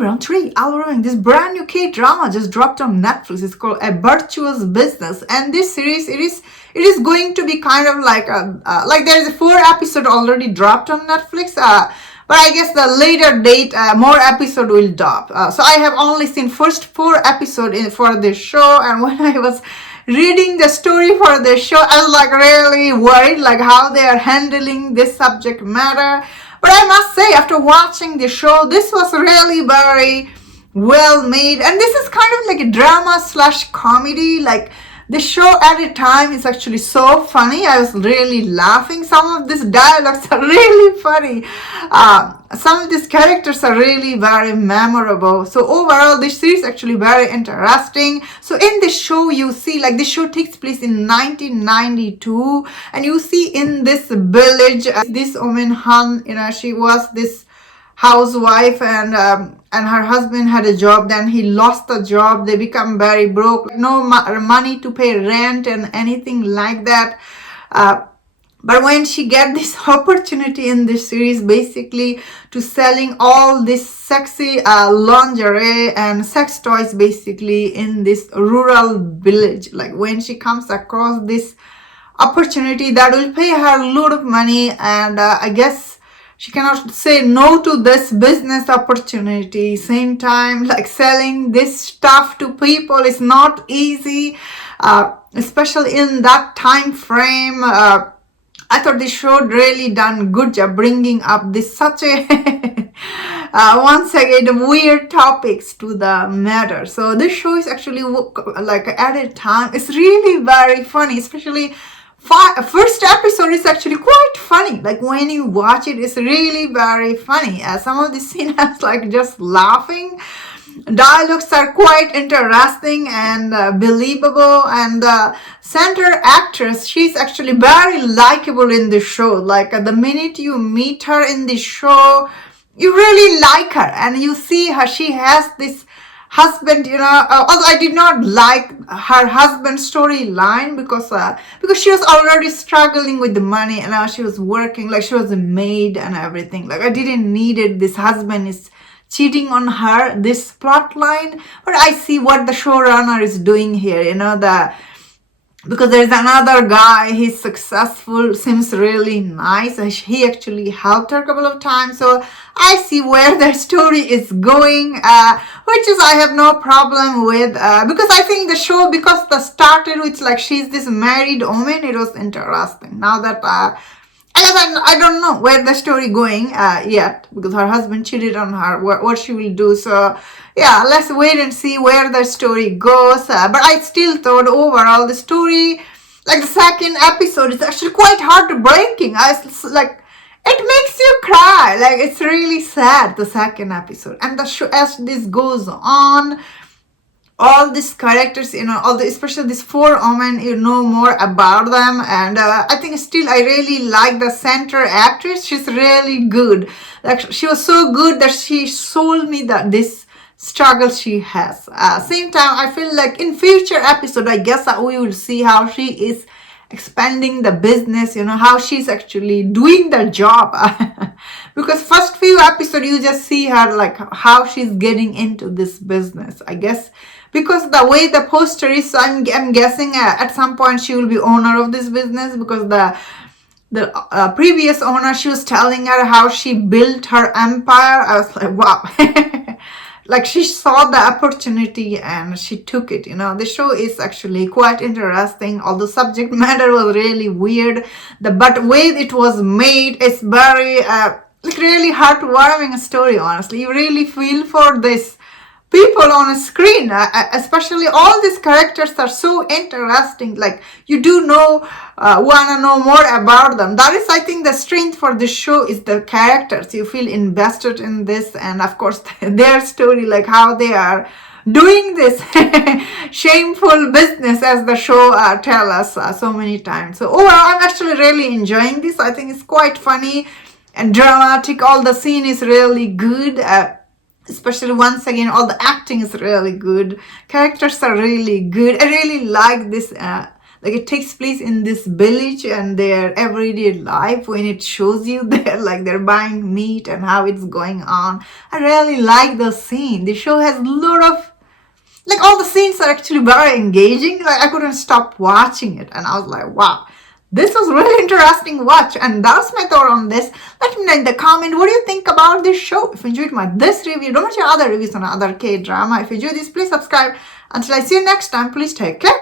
round three, Alluring. This brand new K-drama just dropped on Netflix. It's called A Virtuous Business, and this series it is going to be kind of like like there is a 4 episode already dropped on Netflix. But I guess the later date, more episode will drop. So I have only seen first 4 episodes for this show, and when I was reading the story for this show, I was like really worried, like how they are handling this subject matter. But I must say, after watching the show, this was really very well made, and this is kind of like a drama / comedy. Like the show at a time is actually so funny. I was really laughing. Some of these dialogues are really funny. Some of these characters are really very memorable. So overall, this series is actually very interesting. So in this show, you see, like, this show takes place in 1992, and you see in this village, this woman Han, she was this housewife, and her husband had a job. Then he lost the job. They become very broke, no money to pay rent and anything like that. But when she get this opportunity in this series, basically to selling all this sexy lingerie and sex toys, basically in this rural village, like when she comes across this opportunity that will pay her a lot of money, and I guess she cannot say no to this business opportunity. Same time, like selling this stuff to people is not easy, especially in that time frame. I thought this show really done good job bringing up this such a once again weird topics to the matter. So this show is actually like at a time, it's really very funny, especially first episode is actually quite funny. Like when you watch it, it's really very funny. Some of the scenes like just laughing. Dialogues are quite interesting and believable, and the center actress, she's actually very likable in the show. Like the minute you meet her in the show, you really like her, and you see her, she has this husband, although I did not like her husband's storyline because she was already struggling with the money, and now she was working, like she was a maid and everything. Like I didn't need it, this husband is cheating on her, this plot line. But I see what the showrunner is doing here, because there's another guy, he's successful, seems really nice. He actually helped her a couple of times. So I see where the story is going, which is I have no problem with, because I think the show, because the started with like she's this married woman, it was interesting. Now that I don't know where the story going yet, because her husband cheated on her, what she will do. So yeah, let's wait and see where the story goes. But I still thought overall the story, like the second episode, is actually quite heartbreaking. It makes you cry. Like it's really sad, the second episode. And the show, as this goes on, all these characters, especially these 4 women, you know more about them. And I think still I really like the center actress. She's really good. Like she was so good that she sold me that this struggle she has. Same time, I feel like in future episode, I guess we will see how she is expanding the business, how she's actually doing the job. Because first few episodes, you just see her like how she's getting into this business, I guess. Because the way the poster is, so I'm guessing at some point she will be owner of this business, because the previous owner, she was telling her how she built her empire. I was like, wow. Like she saw the opportunity and she took it. The show is actually quite interesting, although subject matter was really weird. But way it was made is very really heartwarming story, honestly. You really feel for this people on a screen, especially all these characters are so interesting. Like you do want to know more about them. That is, I think, the strength for this show is the characters. You feel invested in this, and of course their story, like how they are doing this shameful business, as the show tell us so many times. So overall, I'm actually really enjoying this. I think it's quite funny and dramatic. All the scene is really good. Especially once again, all the acting is really good. Characters are really good. I really like this Like it takes place in this village and their everyday life when it shows you there, like they're buying meat and how it's going on. I really like the scene. The show has a lot of, like all the scenes are actually very engaging. Like I couldn't stop watching it, and I was like, wow, this was really interesting watch. And that's my thought on this. Let me know in the comment, what do you think about this show? If you enjoyed this review, don't watch your other reviews on other K-drama. If you enjoyed this, please subscribe. Until I see you next time, please take care.